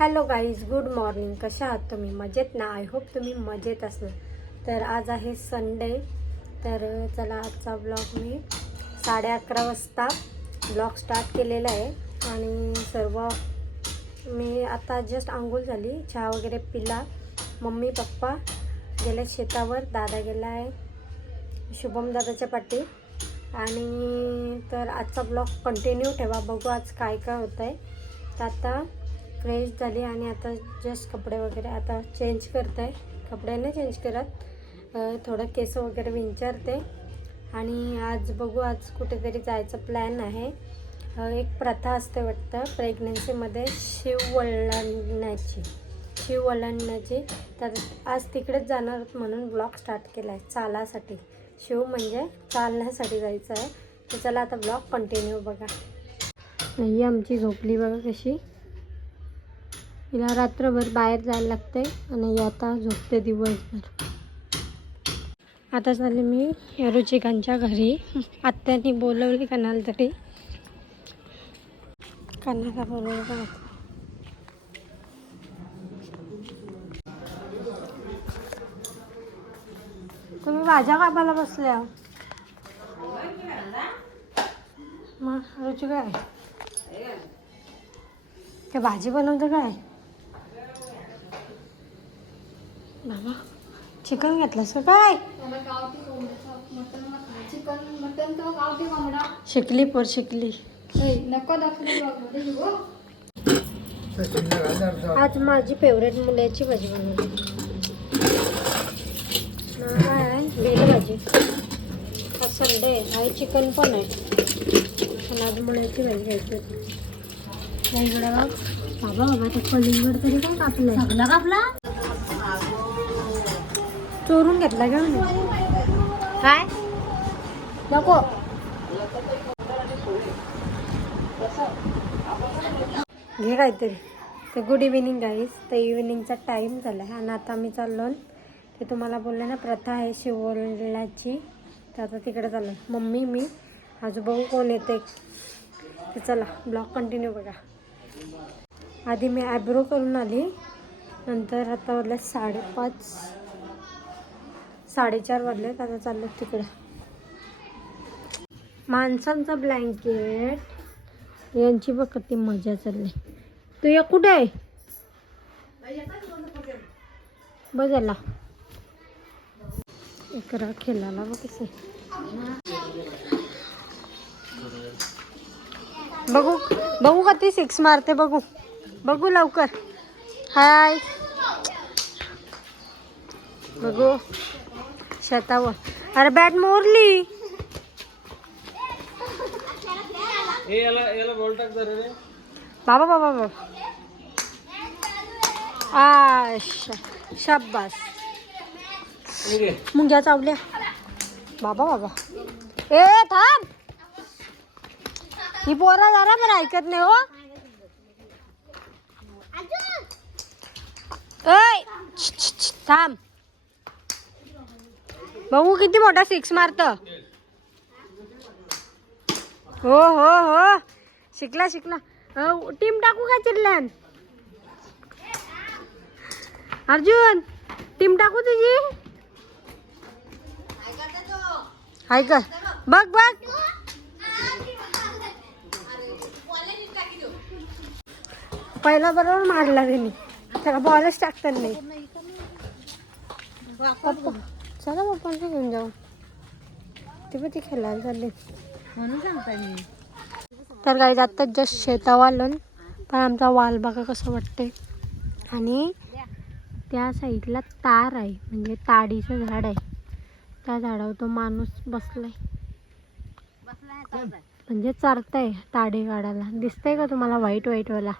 Hello guys, good morning. कशा आहात तुम्ही? मजेत ना? आय होप तुम्ही मजेत असणार. तर आज आहे संडे. तर चला आजचा ब्लॉग मी 11:30 वाजता ब्लॉग स्टार्ट केलेला आहे. आणि सर्व मी आता जस्ट आंघोळ झाली, चहा वगैरे पिला. मम्मी पप्पा गेले शेतावर, दादा गेला आहे शुभम दादाच्या पाठी. आणि तर आजचा ब्लॉग कंटिन्यू ठेवा, बघू आज काय काय होतं आहे. तर आता फ्रेश झाली आणि आता जस्ट कपडे वगैरे आता चेंज करते आहे. कपडे नाही चेंज करत, थोडं केस वगैरे विंचारते. आणि आज बघू, आज कुठेतरी जायचं प्लॅन आहे. एक प्रथा असते वाटतं प्रेग्नन्सीमध्ये शिववळण्याची. तर आज तिकडेच जाणार म्हणून ब्लॉग स्टार्ट केला आहे, चालासाठी. शिव म्हणजे चालण्यासाठी जायचं आहे. तर चला आता ब्लॉग कंटिन्यू बघा. ही आमची झोपली बघा कशी. हिला रात्रभर बाहेर जायला लागते आणि आता झोपते दिवसभर. आता झाले मी रुचिकांच्या घरी. आत्याने बोलवली कणाला तरी, कणाला बोलवलं का. तुम्ही भाज्या कापायला बसल्या मग रुचिका आहे ते भाजी बनवतं काय बाबा? चिकन घेतलंस का काय? शिकली पोर शिकली. आज माझी फेवरेट मुलाची भाजी बनवली. काय आहे? बेल भाजी. आज संडे आहे, चिकन पण आहे. पण आज मुलाची भाजी घ्यायची होती. इकडे बाबा बाबा ते कलिंगड तरी काय कापलं? सगळं कापला, चोरून घेतला का काय? नको घे काहीतरी. तर गुड इव्हिनिंग गाईज. तर इव्हिनिंगचा टाईम झाला आहे आणि आता आम्ही चाललो. ते तुम्हाला बोलले ना प्रथा आहे शिववळण्याची. तर आता तिकडे चाललो मम्मी, मी, आजोबा कोण येते. तर चला ब्लॉग कंटिन्यू बघा. आधी मी आयब्रो करून आली, नंतर आता वाजले 5:30 4:30 वाजलेत. आता चाललो तिकडं. माणसांचं ब्लँकेट यांची बघ किती मजा चालली. तू या कुठे आहे बजाला इकडं खेळायला बघ कसे. बघू बघू का ती 6 मारते. बघू लवकर. हाय बघू शेतावर. अरे बॅट मोरली. बाबा बाबा बाबा शाबास. मुंग्या चावल्या. बाबा बाबा ए थांब. ही पोरा जरा पण ऐकत नाही हो. ऐ थांब. बघू किती मोठा 6 मारत. हो हो हो शिकला. टीम टाकू का चिल्ल्यान? अर्जुन टीम टाकू तुझी? हाय का बघ. पहिला बरोबर मारला त्यांनी, त्याला बॉलच टाकतात नाही. चला पप्पांना घेऊन जाऊ. ते पण ती खेळायला चालले म्हणून सांगता मी. तर गाईज आत्ताच जस्ट शेतावर आलो. पण आमचा वाल बघा कसं वाटते. आणि त्या साईडला तार आहे, म्हणजे ताडीचं झाड आहे. त्या झाडावर तो माणूस बसलाय, म्हणजे चरताय ताडी काढायला. दिसतंय का तुम्हाला व्हाईट वाला?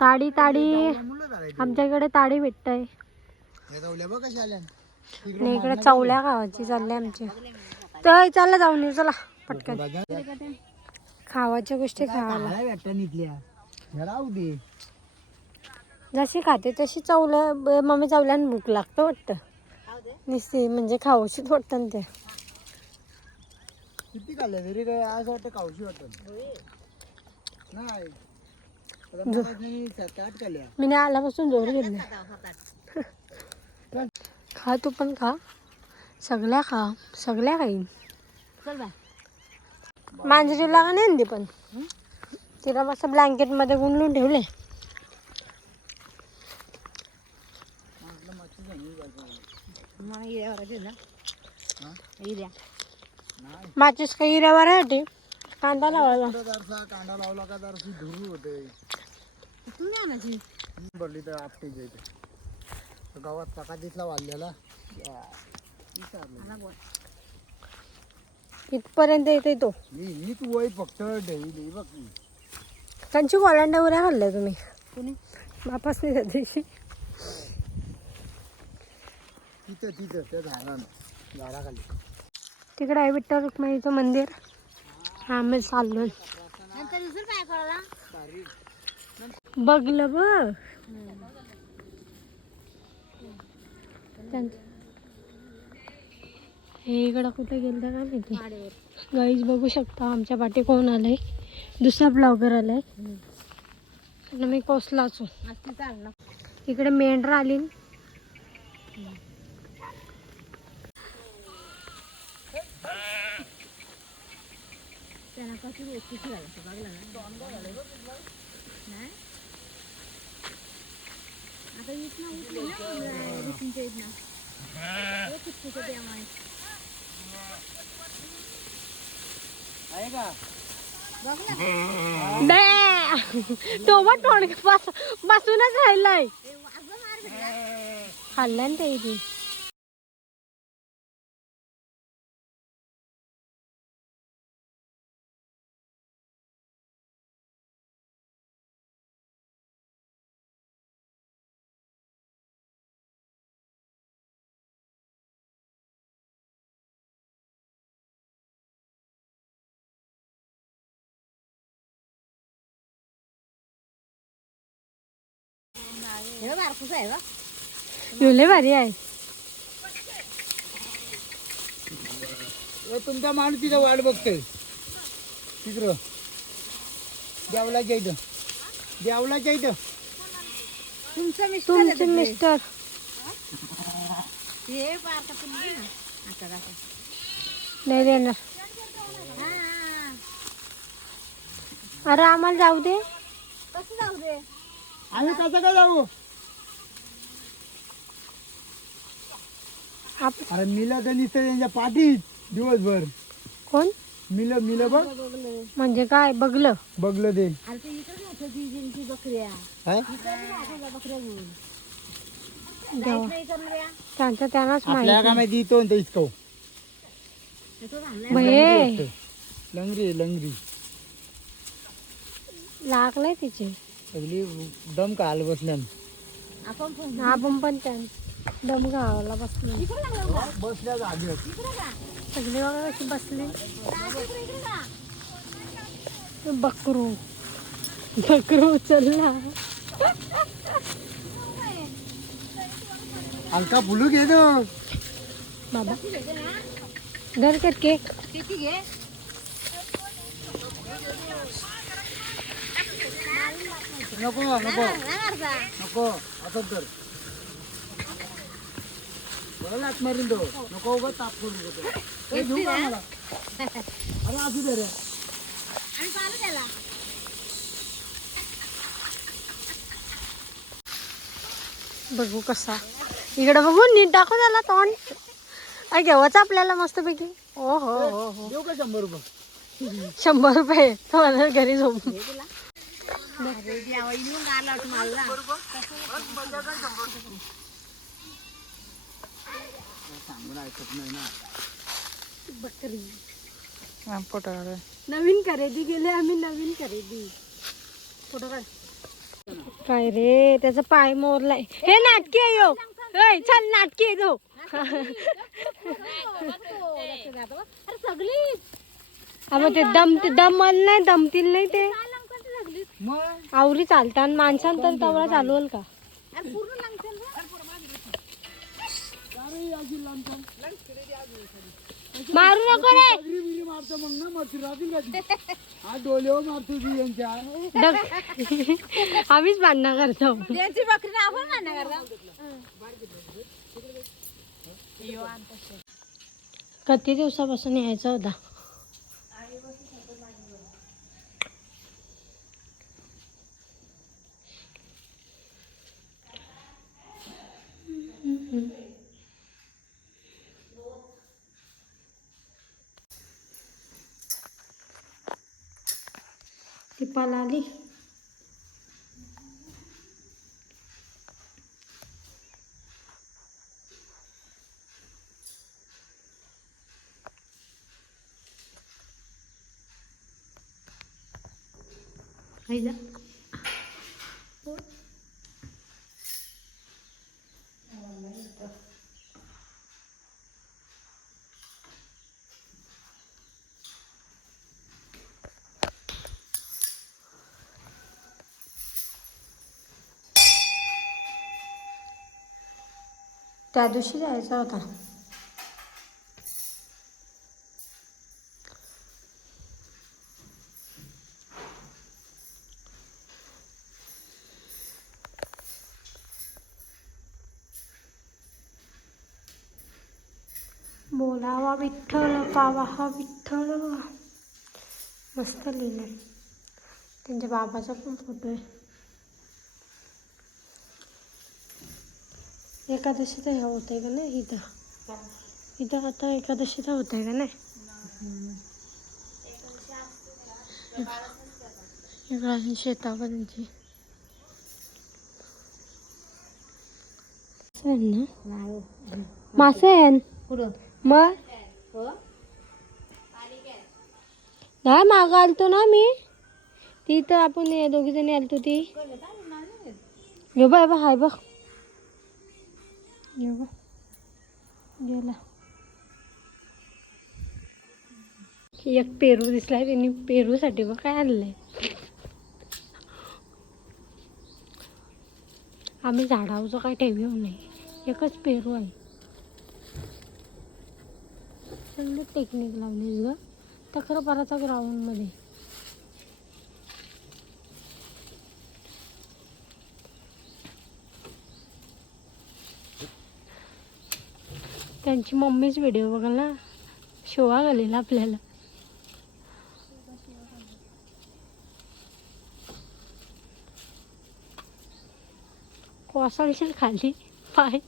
ताडी आमच्याकडे ताडी भेटतंय. इकडे चवल्या गावाची चालल्या आमच्या. तर चला जाऊन येऊ, चला पटकन. खावाच्या गोष्टी खावायला जशी खाते तशी चवल्या. मम्मी चवल्यानं भूक लागतं वाटतं. निस्ती म्हणजे खाऊशीच वाटतं ना ते. किती खाल्ल्या तरी काय आज वाटतं खाऊशी वाटत नाही. आठ खाल्ल्या. मी नाही आल्यापासून जोर घेतला. खा तू पण खा. सगळ्या खा. सगळ्या खाईन. मांजरीला का नाही पण तिला मस्त ब्लँकेट मध्ये गुंडून ठेवले. माचीस काही हिऱ्यावर आहे कांदा लावायला. कांदा लावला का जराशी धुरू होते. भरली तर आपटे जायचं गावात चकातीतला वाढलेला इथपर्यंत येते तो. हीच वय फक्त डेली बघ. त्यांची कोलांड्या उऱ्या खाल्ल्या तुम्ही कोणी बापास नाही त्या दिवशी. तिथं तिथं त्या झाडाखाली तिकडे आहे विठ्ठल रुक्माईचं मंदिर. आम्ही चाललो. बघलं बघ. हे इकडं कुठे गेलं काय माहिती. गाईज बघू शकता आमच्या पाठी कोण आलंय. दुसरा ब्लॉगर आलाय. मी कोसलाच इकडे मेंढर आली. आहे का तो तोंड बसूनच राहिलाय. खाल्ल्या ना ते इथे. लय भारी आहे. तुमचा माणूस तिथं वाट बघतोय. तिकडं देवलाच्या इथं देवलाच्या इथं तुमचे मिस्टर नाही देणार. अरे आम्हाला जाऊ दे. कसं जाऊ दे. आम्ही कसं काय जाऊ. अरे मिला तर नुसतं त्यांच्या पाठीत दिवसभर. कोण मिलं मिलं बघ. म्हणजे काय बघलं बघलं ते बकऱ्या काय त्यांचं त्यांनाच आपल्याला काय माहिती. माहिती तो इतकं भये लंगरी लंगरी लागलंय तिचे. सगळी दम काल बसल्यान. आपण पण त्या दम गावाला बसलो. बसल्या जागेत सगळी बघा कशी बसली. बकरू बकरू उचलला. हलका फुलू घे तो बाबा धर कर केक. नको नको नको असं तर बरं लाट मारून दो. नको उगा ताप करू नको. हे घेऊ का मला. अरे असू दे रे. बघू कसा इकडे बघू नीट दाखव त्याला तोंड. अरे घेवाच आपल्याला मस्तपैकी. ओ हो हो हो. देऊ का 100 रुपये. 100 रुपये तो मला घरी झोप. बकरी फोटो नवीन खरेदी केली आम्ही. नवीन खरेदी फोटो काढ. काय रे त्याचा पाय मोरलाय. हे नाटकी आहे यो. चल नाटकी आहे तो. अबे ते दमल नाही दमतील नाही ते. आवरी चालतात माणसांना तर तवळा चालवल का. मारू नको रे. पगडी बिगडी मारतो मग ना मरती राहतील का ती? हा डोल्यावर मारतो ती यांच्या. आम्हीच भांडणं करतो. त्यांची बकरी ना आपण मान्य करता. किती दिवसापासून यायचा होता. ती पळाली. आईला त्या दिवशी जायचा होता. बोलावा विठ्ठल पावा विठ्ठल. मस्त लिहिलंय. त्यांच्या बाबाचा पण फोटो आहे. एकादशीचा ह्या होत आहे का नाही इथं. इथं आता एकादशीचा होत आहे का नाही. इकडं शेतावर त्यांची ना मासे आहे मग. नाही मागं आलतो ना मी. ती तर आपण दोघी जणी आलतो ती. हे बघ हाय बघ. गेला. एक पेरू दिसलाय. त्यांनी पेरूसाठी बघ काय आणलंय. आम्ही झाडावरचं काय ठेवू नाही. एकच पेरू आहे. चांगली टेक्निक लावली ग तक्राराचा ग्राउंड मध्ये. त्यांची मम्मीच व्हिडिओ बघाल ना. शोभा घालेल आपल्याला. कोसळशील खाली. पाय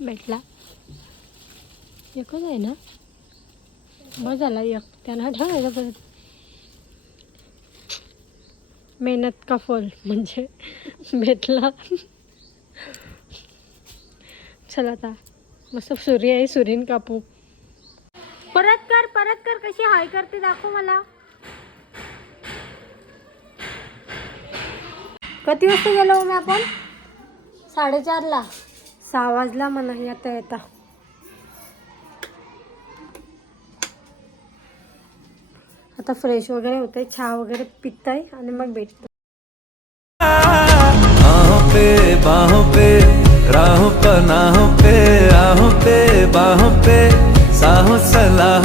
भेटला. एकच आहे ना. मग झाला एक. त्यांना ठेवायचं परत. मेहनत का फल म्हणजे भेटला. चला आता मस्त सूर्य आहे. सूर्यन कापू. परत कर कशी हाय करते दाखव मला. किती वाजता गेलो मी आपण. 4:30ला. 6 वाजला म्हणा येता येता. आता फ्रेश वगैरे होते. चहा वगैरे पिताय आणि मग भेटतो. बाहों पे राहों पनाहों पे, आहों पे बाहों पे साहों सलाह.